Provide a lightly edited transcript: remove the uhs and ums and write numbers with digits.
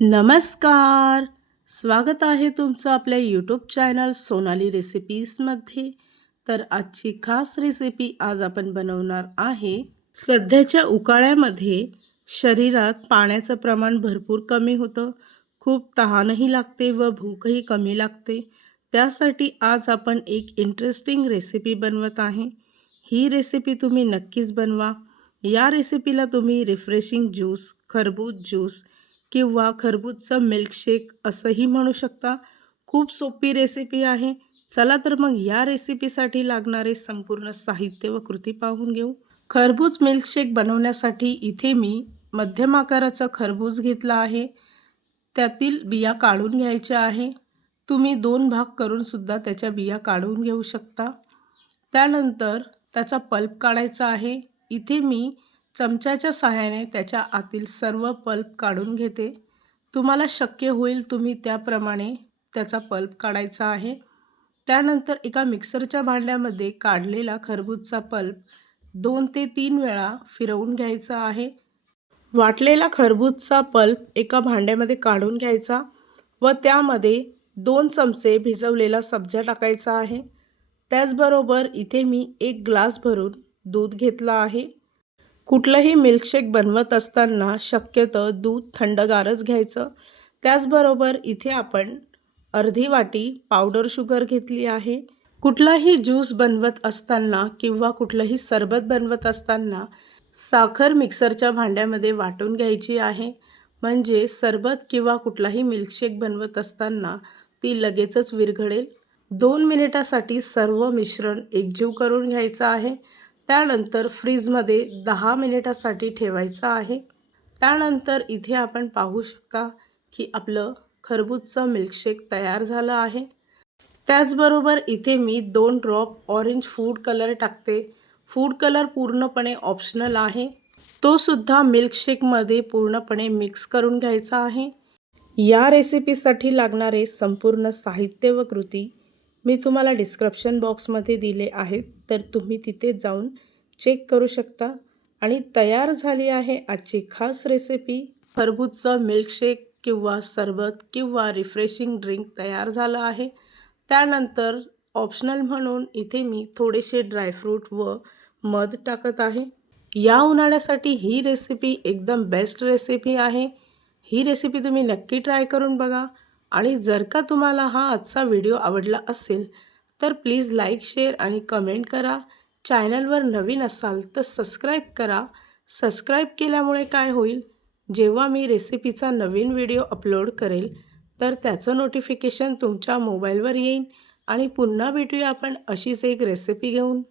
नमस्कार. स्वागत आहे तुमचं आपल्या यूट्यूब चॅनल सोनाली रेसिपीजमध्ये. तर आजची खास रेसिपी आज आपण बनवणार आहे. सध्याच्या उकाळ्यामध्ये शरीरात पाण्याचं प्रमाण भरपूर कमी होतं. खूप तहानही लागते व भूकही कमी लागते. त्यासाठी आज आपण एक इंटरेस्टिंग रेसिपी बनवत आहे. ही रेसिपी तुम्ही नक्कीच बनवा. या रेसिपीला तुम्ही रिफ्रेशिंग ज्यूस, खरबूज ज्यूस किंवा खरबूजचं मिल्कशेक असंही म्हणू शकता. खूप सोपी रेसिपी आहे. चला तर मग या रेसिपीसाठी लागणारे संपूर्ण साहित्य व कृती पाहून घेऊ. खरबूज मिल्कशेक बनवण्यासाठी इथे मी मध्यम आकाराचा खरबूज घेतला आहे. त्यातील बिया काढून घ्यायच्या आहे. तुम्ही 2 भाग करून सुद्धा त्याच्या बिया काढून घेऊ शकता. त्यानंतर त्याचा पल्प काढायचा आहे. इथे मी चमच्याच्या सहाय्याने त्याच्या आतील सर्व पल्प काढून घेते. तुम्हाला शक्य होईल तुम्ही त्याप्रमाणे त्याचा पल्प काढायचा आहे. त्यानंतर एका मिक्सरच्या भांड्यामध्ये काढलेला खरबूजचा पल्प 2 ते 3 वेळा फिरवून घ्यायचा आहे. वाटलेला खरबूजचा पल्प एका भांड्यामध्ये काढून घ्यायचा व त्यामध्ये 2 चमचे भिजवलेला सब्जा टाकायचा आहे. त्याचबरोबर इथे मी 1 ग्लास भरून दूध घेतलं आहे. कुठलंही मिल्कशेक बनवत असताना शक्यतो दूध थंडगारच घ्यायचं. त्याचबरोबर इथे आपण अर्धी वाटी पावडर शुगर घेतली आहे. कुठलाही ज्यूस बनवत असताना किंवा कुठलंही सरबत बनवत असताना साखर मिक्सरच्या भांड्यामध्ये वाटून घ्यायची आहे. म्हणजे सरबत किंवा कुठलाही मिल्कशेक बनवत असताना ती लगेचच विरघळेल. 2 मिनिटासाठी सर्व मिश्रण एकजीव करून घ्यायचं आहे. त्यानंतर फ्रीजमध्ये 10 मिनिटासाठी ठेवायचं आहे. त्यानंतर इथे आपण पाहू शकता की आपलं खरबूजचं मिल्कशेक तयार झालं आहे. त्याचबरोबर इथे मी 2 ड्रॉप ऑरेंज फूड कलर टाकते. फूड कलर पूर्णपणे ऑप्शनल आहे. तो सुद्धा मिल्कशेकमध्ये पूर्णपणे मिक्स करून घ्यायचा आहे. या रेसिपीसाठी लागणारे संपूर्ण साहित्य व कृती मी तुम्हाला डिस्क्रिप्शन बॉक्समध्ये दिले आहेत. तर तुम्ही तिथे जाऊन चेक करू शकता. आणि तयार झाली आहे आजची खास रेसिपी. खरबूजचं मिल्कशेक किंवा सरबत किंवा रिफ्रेशिंग ड्रिंक तयार झालं आहे. त्यानंतर ऑप्शनल म्हणून इथे मी थोडेसे ड्रायफ्रूट व मध टाकत आहे. या उन्हाळ्यासाठी ही रेसिपी एकदम बेस्ट रेसिपी आहे. ही रेसिपी तुम्ही नक्की ट्राय करून बघा. आणि जर का तुम्हाला हा आजचा व्हिडिओ आवडला असेल तर प्लीज लाईक, शेअर आणि कमेंट करा. चॅनलवर नवीन असाल तर सबस्क्राईब करा. सबस्क्राईब केल्यामुळे काय होईल, जेव्हा मी रेसिपीचा नवीन व्हिडिओ अपलोड करेल तर त्याचं नोटिफिकेशन तुमच्या मोबाईलवर येईल. आणि पुन्हा भेटूया आपण अशीच एक रेसिपी घेऊन.